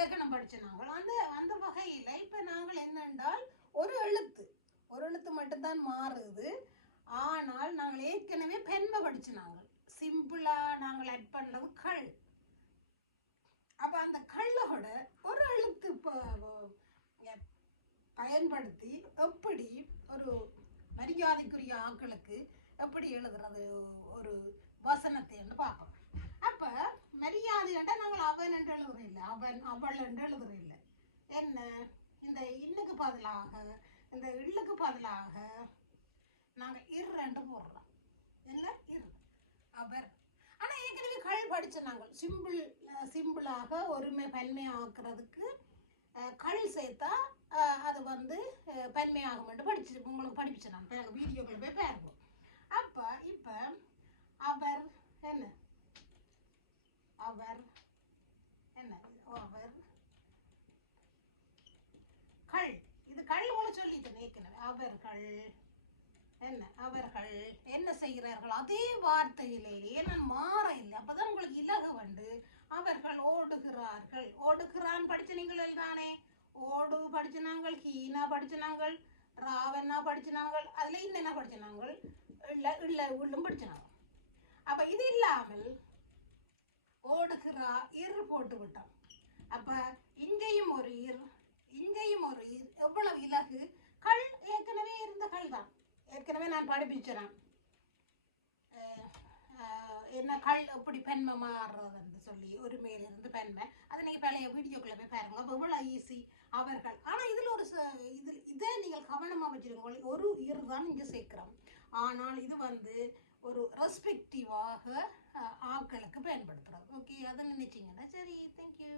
இலக்கணம் படிச்ச நாங்கள் அந்த அந்த வகையில இப்ப நாங்கள் என்னென்றால் ஒரு எழுத்து மட்டும்தான் மாறுது. ஆனால் நாங்கள் ஏற்கனவே பெண்மை படிச்சு நாங்கள் சிம்பிளா நாங்கள் ஆட் பண்றது கள். அப்ப அந்த கள்ளோட ஒரு எழுத்து பயன்படுத்தி எப்படி ஒரு மரியாதைக்குரிய ஆட்களுக்கு எப்படி எழுதுறது ஒரு வசனத்தை என்று பார்ப்போம். அப்ப மரியாதையிட்ட நாங்கள் அவன் என்று எழுதுறதில்லை, அவன் அவள் என்று எழுதுறதில்லை. என்ன இந்த இன்னுக்கு பதிலாக இந்த இல்லுக்கு பதிலாக நாங்க இரண்டு போடுறோம். இல்ல இரு அவர். ஆனா ஏற்கனவே கள் படிச்ச நாங்கள் சிம்பிளாக ஒருமை பன்மை ஆக்குறதுக்கு கள் சேர்த்தா அது வந்து பன்மையாகும் படிச்சு உங்களுக்கு படிப்பிச்சு நாங்கள் வீடியோக்களை போய் பாருங்க. அப்ப இப்ப அவர் என்ன அவர் என்ன அவர் கள் இது கள் போல சொல்லிட்டேன் ஏற்கனவே. அவர்கள் என்ன அவர்கள் என்ன செய்கிறார்கள் அதே வார்த்தையிலேயே நான் மாற இல்லை. அப்பதான் உங்களுக்கு இலக வந்து அவர்கள் ஓடுகிறார்கள். ஓடுகிறான் படிச்ச நீங்கள் தானே. ஓடு படிச்ச நாங்கள், கீனா படிச்ச நாங்கள், ராவண்ணா படிச்ச நாங்கள், அதுல இன்னென்ன படிச்ச நாங்கள், உள்ளும் படிச்ச நாங்கள். அப்ப இது இல்லாமல் ஓடுகிறா இரு போட்டு விட்டோம். அப்ப இங்கேயும் ஒரு இர், இங்கேயும் ஒரு இர். எவ்வளவு இலகு. கள் ஏற்கனவே இருந்த கள் தான். ஏற்கனவே நான் படிப்பிச்சேன் என்ன கள் எப்படி பெண்மை மாறுறதுன்னு சொல்லி ஒரு மேலிருந்து பெண்மை. அதை நீங்கள் பழைய வீடியோக்குள்ள போய் பாருங்க. அப்போ எவ்வளோ ஈஸி அவர்கள். ஆனால் இதில் ஒரு இதே நீங்கள் கவனமாக வச்சுருங்க. ஒரு இரு தான் இங்கே சேர்க்குறோம். ஆனால் இது வந்து ஒரு ரெஸ்பெக்டிவாக ஆட்களுக்கு பயன்படுத்துகிறோம். ஓகே, அதை நினைச்சிங்கன்னா சரி. தேங்க்யூ.